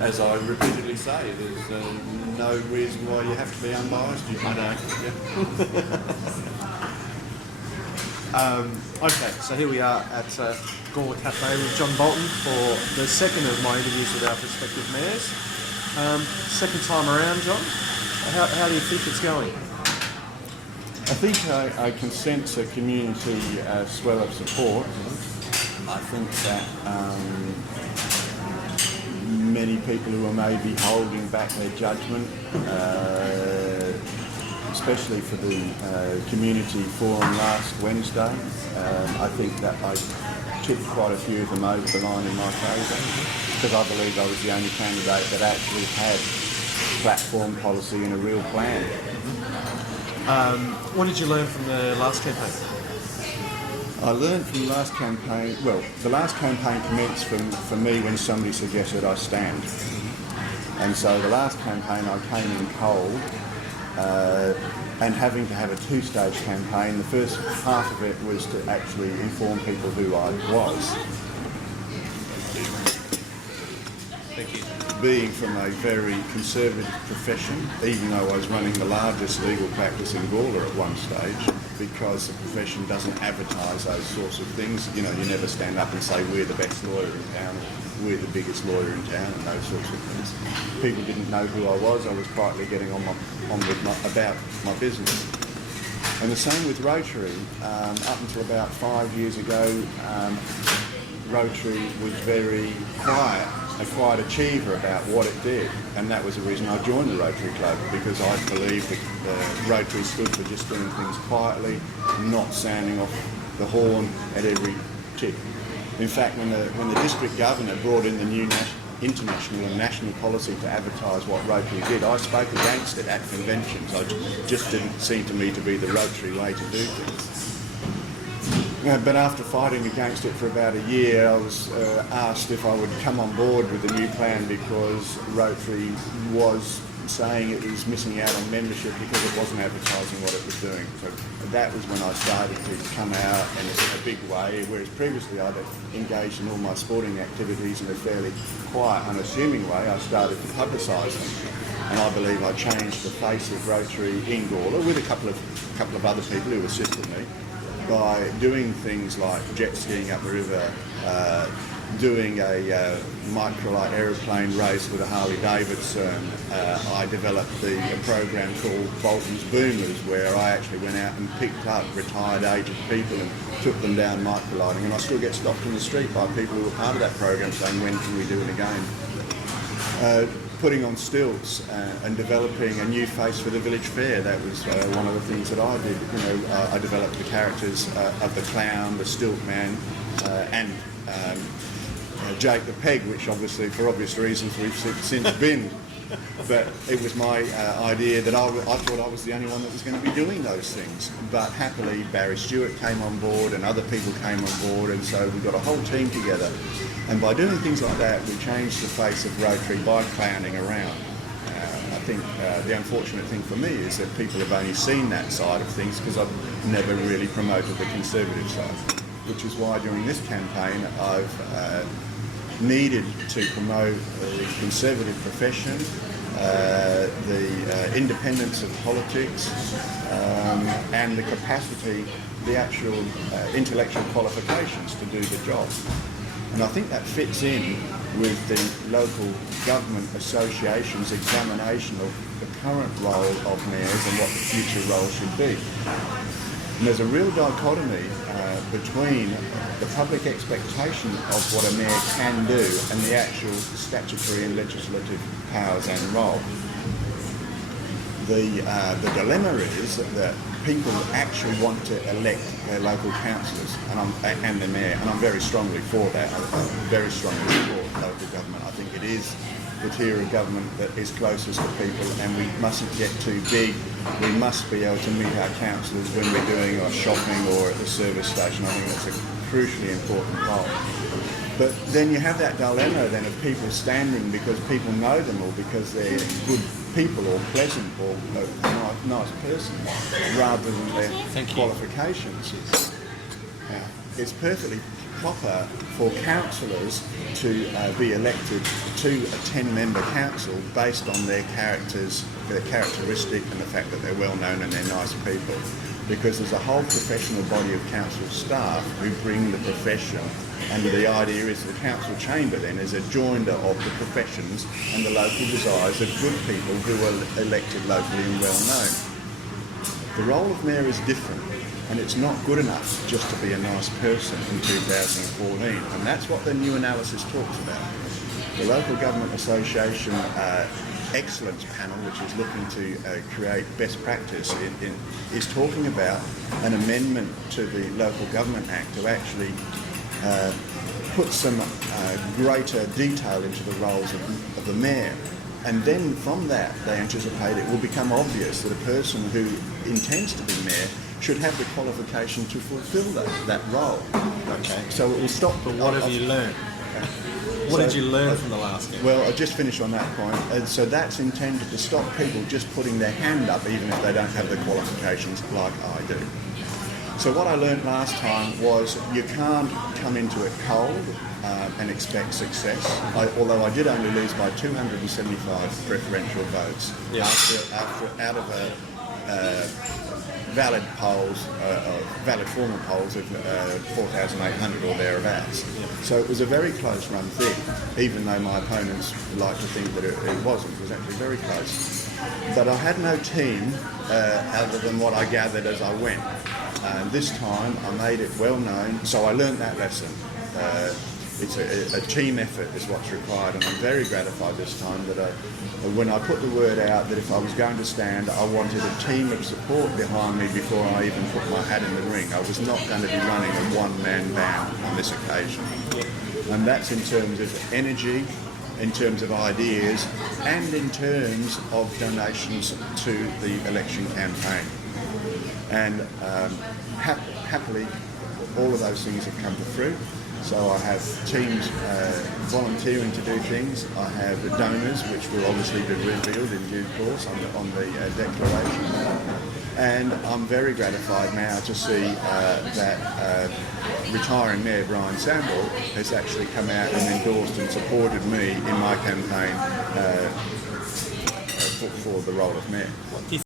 as I repeatedly say, there's no reason why you have to be unbiased. I know. Yeah. Okay, so here we are at Gawler Cafe with John Bolton for the second of my interviews with our prospective mayors. Second time around, John. How do you think it's going? I think I can sense a community swell of support. I think that many people who are maybe holding back their judgment, especially for the community forum last Wednesday, I think that I tipped quite a few of them over the line in my favour, because I believed I was the only candidate that actually had platform policy and a real plan. What did you learn from the last campaign? I learned from the last campaign, well, the last campaign commenced for me when somebody suggested I stand. And so the last campaign I came in cold, and having to have a two-stage campaign. The first half of it was to actually inform people who I was. Thank you. Being from a very conservative profession, even though I was running the largest legal practice in Gawler at one stage, because the profession doesn't advertise those sorts of things. You know, you never stand up and say we're the best lawyer in town, or we're the biggest lawyer in town, and those sorts of things. People didn't know who I was. I was quietly getting on about my business. And the same with Rotary. Up until about 5 years ago, Rotary was very quiet, a quiet achiever about what it did, and that was the reason I joined the Rotary Club, because I believed that Rotary stood for just doing things quietly, not sounding off the horn at every tick. In fact, when the district governor brought in the new international and national policy to advertise what Rotary did, I spoke against it at conventions. It just didn't seem to me to be the Rotary way to do things. But after fighting against it for about a year, I was asked if I would come on board with the new plan, because Rotary was saying it was missing out on membership because it wasn't advertising what it was doing. So that was when I started to come out in a big way, whereas previously I'd engaged in all my sporting activities in a fairly quiet, unassuming way. I started to publicise them, and I believe I changed the face of Rotary in Gawler with a couple of other people who assisted me, by doing things like jet skiing up the river, doing a microlight aeroplane race with a Harley Davidson. I developed a program called Bolton's Boomers, where I actually went out and picked up retired aged people and took them down microlighting, and I still get stopped in the street by people who were part of that program saying, when can we do it again? Putting on stilts and developing a new face for the village fair. That was one of the things that I did. You know, I developed the characters of the clown, the stilt man, and Jake the Peg, which obviously, for obvious reasons, we've since binned. But it was my idea that I thought I was the only one that was going to be doing those things. But happily, Barry Stewart came on board and other people came on board, and so we got a whole team together. And by doing things like that, we changed the face of Rotary by clowning around. I think the unfortunate thing for me is that people have only seen that side of things because I've never really promoted the conservative side, which is why during this campaign I've needed to promote the conservative profession, the independence of politics, and the capacity, the actual intellectual qualifications to do the job. And I think that fits in with the local government association's examination of the current role of mayors and what the future role should be. And there's a real dichotomy between the public expectation of what a mayor can do and the actual statutory and legislative powers and role. The dilemma is that people actually want to elect their local councillors and the mayor, and I'm very strongly for that. I very strongly support local government. I think it is the tier of government that is closest to people, and we mustn't get too big. We must be able to meet our councillors when we're doing our shopping or at the service station. I think that's a crucially important role. But then you have that dilemma then of people standing because people know them or because they're good people or pleasant or a nice person rather than their qualifications. It's perfectly proper for councillors to be elected to a 10-member council based on their characters, their characteristic, and the fact that they're well known and they're nice people. Because there's a whole professional body of council staff who bring the profession, and the idea is the council chamber then is a joinder of the professions and the local desires of good people who are elected locally and well known. The role of mayor is different, and it's not good enough just to be a nice person in 2014, and that's what the new analysis talks about. The Local Government Association Excellence Panel, which is looking to create best practice, is talking about an amendment to the Local Government Act to actually put some greater detail into the roles of the mayor. And then from that, they anticipate it will become obvious that a person who intends to be mayor should have the qualification to fulfil that role. Okay. So it will stop. But what have you learned? What did you learn from the last game? Well, I'll just finish on that point. And so that's intended to stop people just putting their hand up even if they don't have the qualifications like I do. So what I learned last time was you can't come into it cold and expect success. Although I did only lose by 275 preferential votes out of valid polls, valid formal polls of 4,800 or thereabouts. So it was a very close run thing, even though my opponents like to think that it wasn't. It was actually very close. But I had no team other than what I gathered as I went. This time I made it well known, so I learned that lesson. It's a team effort is what's required, and I'm very gratified this time that when I put the word out that if I was going to stand, I wanted a team of support behind me before I even put my hat in the ring. I was not going to be running a one-man band on this occasion. And that's in terms of energy, in terms of ideas, and in terms of donations to the election campaign. And happily, all of those things have come to fruit. So I have teams volunteering to do things. I have donors, which will obviously be revealed in due course on the declaration. And I'm very gratified now to see that retiring Mayor Brian Samble has actually come out and endorsed and supported me in my campaign for the role of Mayor.